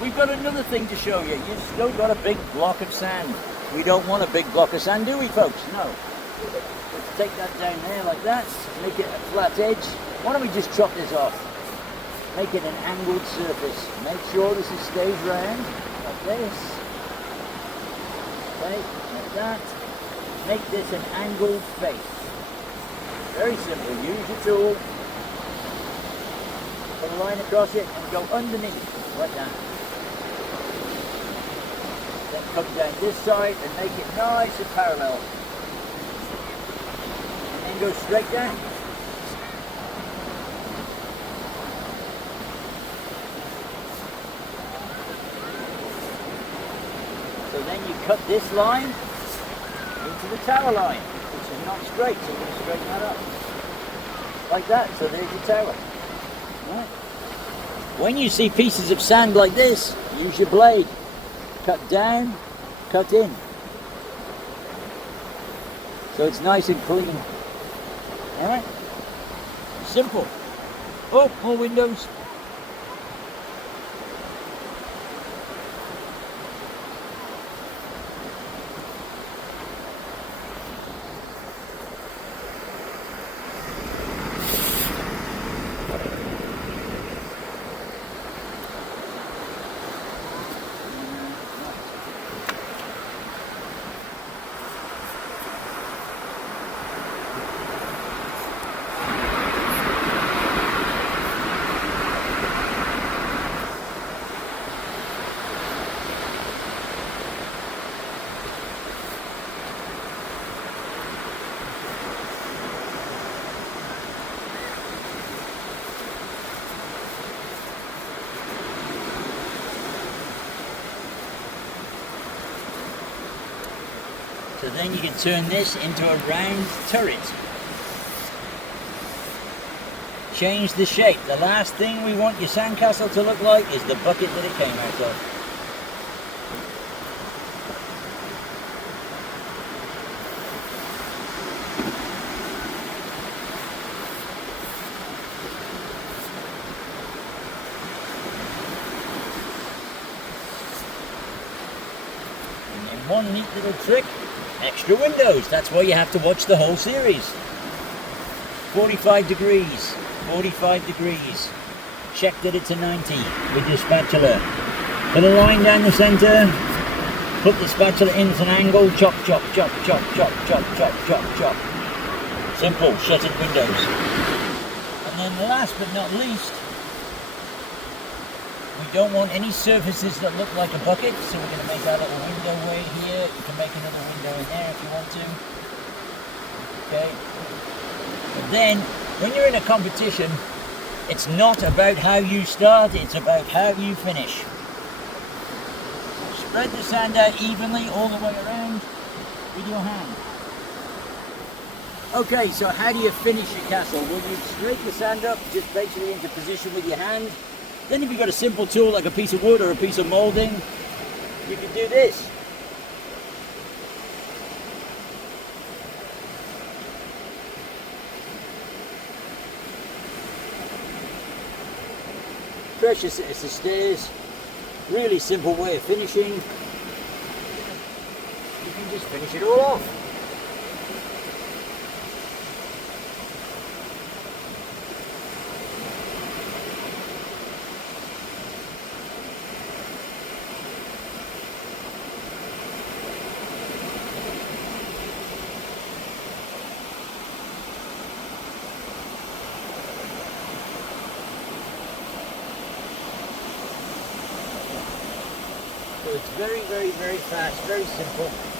we've got another thing to show you. You've still got a big block of sand. We don't want a big block of sand, do we, folks? No. Let's take that down there like that. Make it a flat edge. Why don't we just chop this off? Make it an angled surface. Make sure this stays round, like this. Okay, like that. Make this an angled face. Very simple. Use your tool. Put a line across it and go underneath, like that. Then come down this side and make it nice and parallel. And then go straight down. So then you cut this line into the tower line, which is not straight, so you're going to straighten that up. Like that, so there's your tower. Right. When you see pieces of sand like this, use your blade. Cut down, cut in. So it's nice and clean. Alright? Simple. Oh, more windows. So then you can turn this into a round turret. Change the shape. The last thing we want your sandcastle to look like is the bucket that it came out of. And then one neat little trick. Extra windows, that's why you have to watch the whole series. 45 degrees, 45 degrees. Check that it's a 90 with your spatula. Put a line down the centre, put the spatula in at an angle, chop, chop, chop, chop, chop, chop, chop, chop, chop. Simple, shuttered windows. And then last but not least, we don't want any surfaces that look like a bucket, so we're going to make our little window right here. You can make another window in there if you want to. Okay. But then, when you're in a competition, it's not about how you start, it's about how you finish. Spread the sand out evenly all the way around with your hand. Okay, so how do you finish your castle? Well, you scrape the sand up just basically into position with your hand. Then if you've got a simple tool like a piece of wood or a piece of moulding, you can do this. Precious as the stairs. Really simple way of finishing. You can just finish it all off. So it's very, very, very fast, very simple.